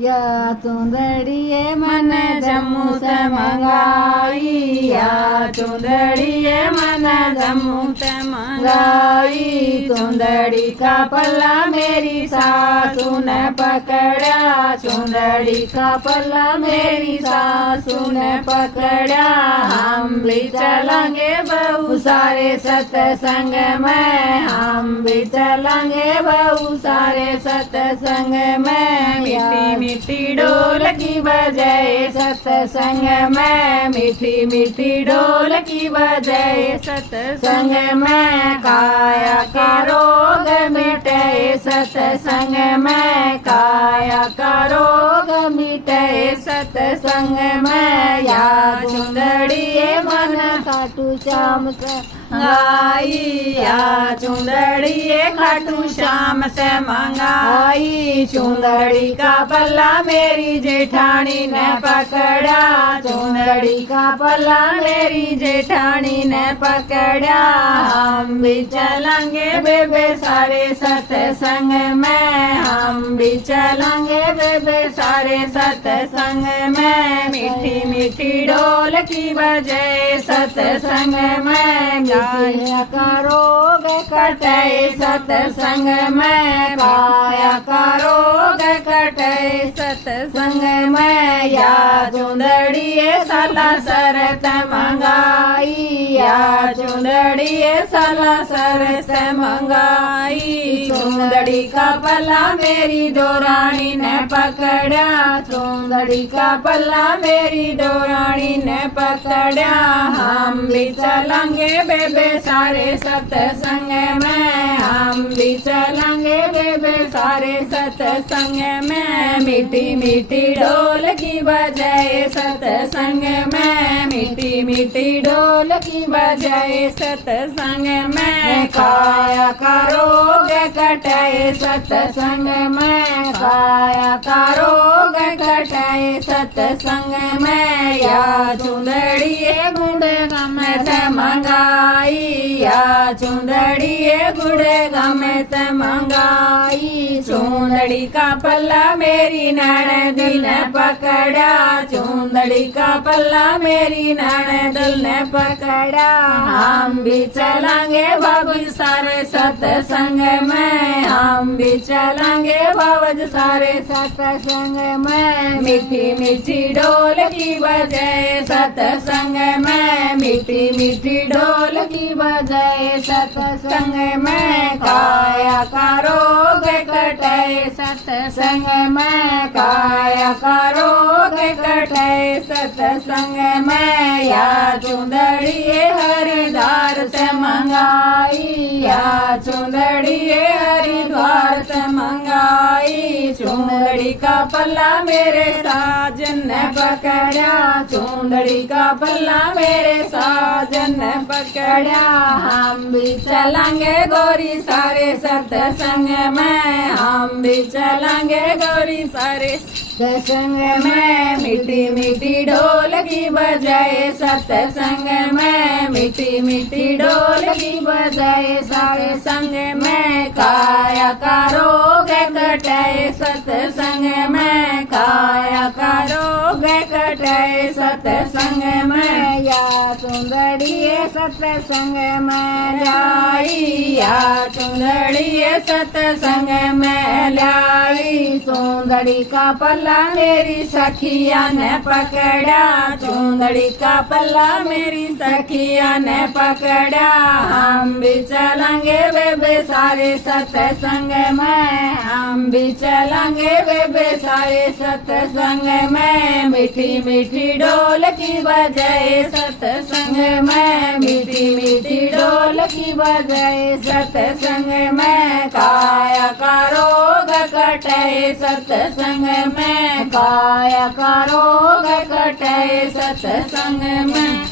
या चुंदड़िए मन जम्मू से मंगाई, या चुंदड़िए मन जम्मू से मंगाई। चुंदड़ी का पल्ला मेरी सासू ने पकड़ा, चुंदड़ी का पल्ला मेरी सासू ने पकड़ा। हम भी चलेंगे बहु सारे सत्संग में, हम भी चलेंगे बहु सारे सत्संग में। मीठी मीठी ढोल की बजाए सत्संग में, मीठी मीठी ढोल की बजाए सत्संग में। काया का रोग मिटे सत्संग में, काया का रोग मिटे सत्संग में। या चुंदड़िए मन खाटू श्याम से मंगाई, या चुंदड़िए खाटू श्याम से मंगाई। चुंदड़ी का पल्ला मेरी जेठानी ने पकड़ा, चुंदड़ी का पल्ला मेरी जेठानी ने पकड़ा। हम भी चलेंगे बेबे सारे सत्संग में, हम भी चलेंगे बेबे सारे सत्संग में। मीठी मीठी ढोल की बजाए सत्संग में। काया का रोग कटे सत्संग में, काया का रोग कटे सत्संग में। या चुंदड़िए साला सरत मंगाई, या चुंदड़िए साला सरत मंगाई। चुंदड़ी का पल्ला मेरी दोरानी ने पकड़ा, चुंदड़ी का पल्ला मेरी दोरानी ने पकड़ा। हम भी चलेंगे बेबे सारे सत्संग में, हम भी चलेंगे बेबे सारे सत्संग में। मीठी मीठी ढोल की बजाए सत्संग में, मीठी मीठी ढोल की बजाए सत्संग में। काया का रोग कटाए सत्संग में, काया का रोग कटाए सत्संग में। या चुंदड़िए गुड़ गम से मंगाई, या चुंदड़िए गुड़ गम से मंगाई। चुंदड़ी का पल्ला मेरी ननद ने पकड़ा, चुंदड़ी का पल्ला मेरी ननद ने पकड़ा। हम भी चलेंगे बाबू सारे सत्संग में, हम भी चलेंगे बाबू सारे सत्संग में। मीठी मीठी ढोल की बजाए सत्संग में, मीठी मीठी ढोल की बजाए सत्संग में। काया का रोग कटाए सत्संग में, काया का रोग कटाए सत्संग में। या चुंदड़िए हरिद्वार से मंगाई, या चुंदड़िए हरिद्वार से मंगाई। चुंदड़ी का पल्ला मेरे साजन ने पकड़ा, चुंदड़ी का पल्ला मेरे साजन ने पकड़ा। हम भी चलेंगे गौरी सारे सत्संग में, हम भी चलेंगे गौरी सारे सत्संग में। मीठी मीठी ढोल की बजाए सत्संग में, मीठी मीठी ढोल की बजाए सारे संग में। काया का रोग कटाए सत्संग में, काया का रोग कटाए सत्संग में। या चुंदड़िए सत्संग में लाई, या चुंदड़िए सत्संग में लाई। चुंदड़ी का पल्ला मेरी सखिया ने पकड़ा, चुंदड़ी का पल्ला मेरी सखिया ने पकड़ा। हम भी चलेंगे बेबे सारे सत्संग में, हम भी चलेंगे बेबे सारे सत्संग में। मीठी मीठी ढोल की बजाए सत्संग में, मीठी मीठी ढोल की बजाए सत्संग में। काया का रोग कटाए सत्संग में, काया का रोग कटाए सत्संग में।